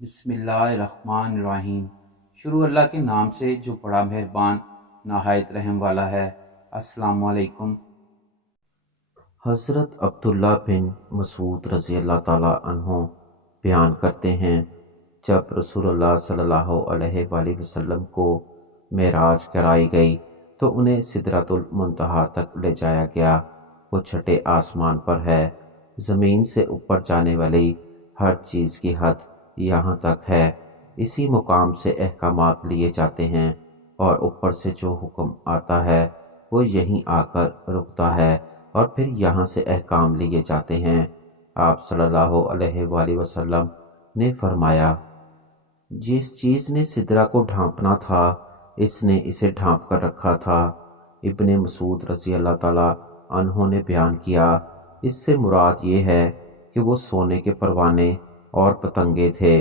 بسم اللہ الرحمن الرحیم۔ شروع اللہ کے نام سے جو بڑا مہربان نہایت رحم والا ہے۔ السلام علیکم۔ حضرت عبداللہ بن مسعود رضی اللہ تعالیٰ عنہ بیان کرتے ہیں، جب رسول اللہ صلی اللہ علیہ وآلہ وسلم کو معراج کرائی گئی تو انہیں سدرۃ المنتہا تک لے جایا گیا۔ وہ چھٹے آسمان پر ہے، زمین سے اوپر جانے والی ہر چیز کی حد یہاں تک ہے۔ اسی مقام سے احکامات لیے جاتے ہیں اور اوپر سے جو حکم آتا ہے وہ یہیں آ کر رکتا ہے اور پھر یہاں سے احکام لیے جاتے ہیں۔ آپ صلی اللہ علیہ وآلہ وسلم نے فرمایا، جس چیز نے سدرہ کو ڈھانپنا تھا اس نے اسے ڈھانپ کر رکھا تھا۔ ابن مسعود رضی اللہ تعالیٰ عنہ نے بیان کیا، اس سے مراد یہ ہے کہ وہ سونے کے پروانے اور پتنگے تھے۔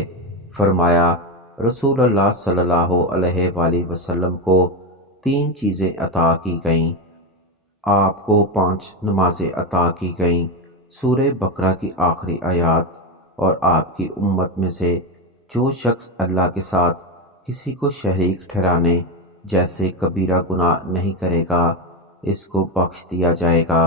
فرمایا، رسول اللہ صلی اللہ علیہ وآلہ وسلم کو 3 چیزیں عطا کی گئیں۔ آپ کو 5 نمازیں عطا کی گئیں، سورہ بقرہ کی آخری آیات، اور آپ کی امت میں سے جو شخص اللہ کے ساتھ کسی کو شریک ٹھہرانے جیسے کبیرہ گناہ نہیں کرے گا اس کو بخش دیا جائے گا۔